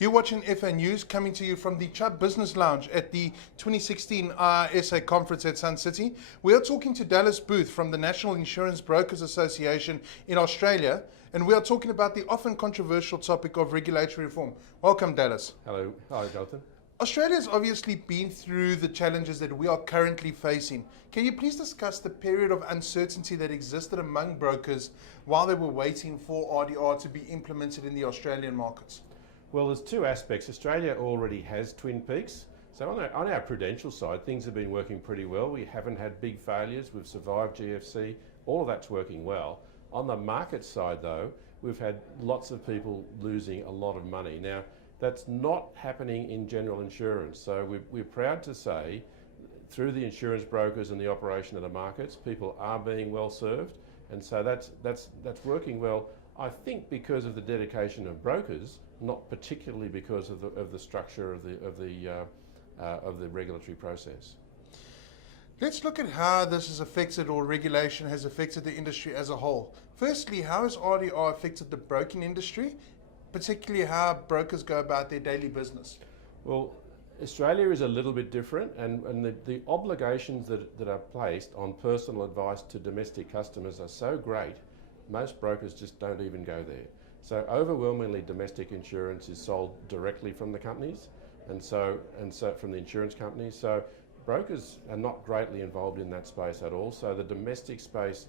You're watching FAnews, coming to you from the Chubb Business Lounge at the 2016 ISA conference at Sun City. We are talking to Dallas Booth from the National Insurance Brokers Association in Australia, and we are talking about the often controversial topic of regulatory reform. Welcome, Dallas. Hello. Hi, Jonathan. Australia's obviously been through the challenges that we are currently facing. Can you please discuss the period of uncertainty that existed among brokers while they were waiting for RDR to be implemented in the Australian markets? Well, there's two aspects. Australia already has Twin Peaks. So on our prudential side, things have been working pretty well. We haven't had big failures. We've survived GFC. All of that's working well. On the market side, though, we've had lots of people losing a lot of money. Now, that's not happening in general insurance. So we're proud to say, through the insurance brokers and the operation of the markets, people are being well served. And so that's working well, I think, because of the dedication of brokers, not particularly because of the structure of the regulatory process. Let's look at how this has affected, or regulation has affected, the industry as a whole. Firstly, how has RDR affected the broking industry, particularly how brokers go about their daily business? Well, Australia is a little bit different, and the obligations that are placed on personal advice to domestic customers are so great, most brokers just don't even go there. So overwhelmingly, domestic insurance is sold directly from the companies, and so from the insurance companies. So brokers are not greatly involved in that space at all. So the domestic space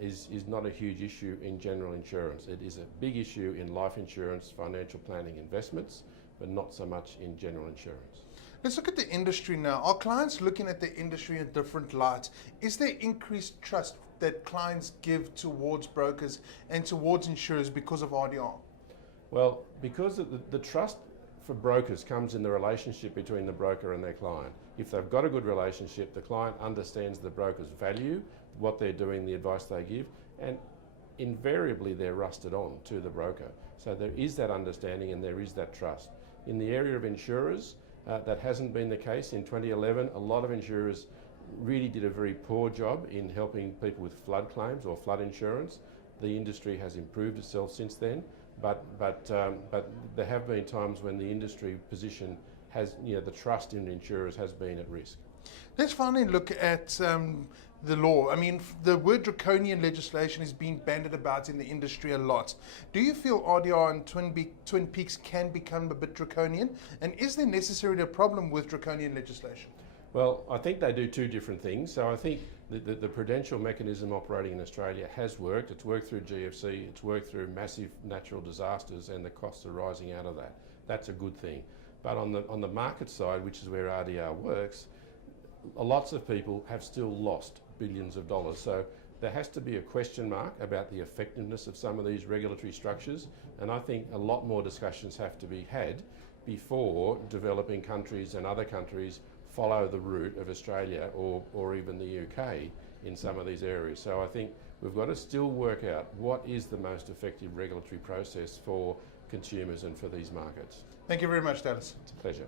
is not a huge issue in general insurance. It is a big issue in life insurance, financial planning, investments, but not so much in general insurance. Let's look at the industry now. Are clients looking at the industry in different lights? Is there increased trust that clients give towards brokers and towards insurers because of RDR? Well, because of the trust for brokers comes in the relationship between the broker and their client. If they've got a good relationship, the client understands the broker's value, what they're doing, the advice they give, and invariably they're rusted on to the broker. So there is that understanding and there is that trust. In the area of insurers, that hasn't been the case. In 2011, a lot of insurers really did a very poor job in helping people with flood claims or flood insurance. The industry has improved itself since then, but there have been times when the industry position has, the trust in insurers has been at risk. Let's finally look at the law. I mean, the word draconian legislation is being bandied about in the industry a lot. Do you feel RDR and Twin Peaks can become a bit draconian? And is there necessarily a problem with draconian legislation? Well, I think they do two different things. So I think the prudential mechanism operating in Australia has worked. It's worked through GFC, it's worked through massive natural disasters, and the costs are rising out of that. That's a good thing. But on the market side, which is where RDR works, lots of people have still lost billions of dollars. So there has to be a question mark about the effectiveness of some of these regulatory structures, and I think a lot more discussions have to be had before developing countries and other countries follow the route of Australia or even the UK in some of these areas. So I think we've got to still work out what is the most effective regulatory process for consumers and for these markets. Thank you very much, Dallas. It's a pleasure.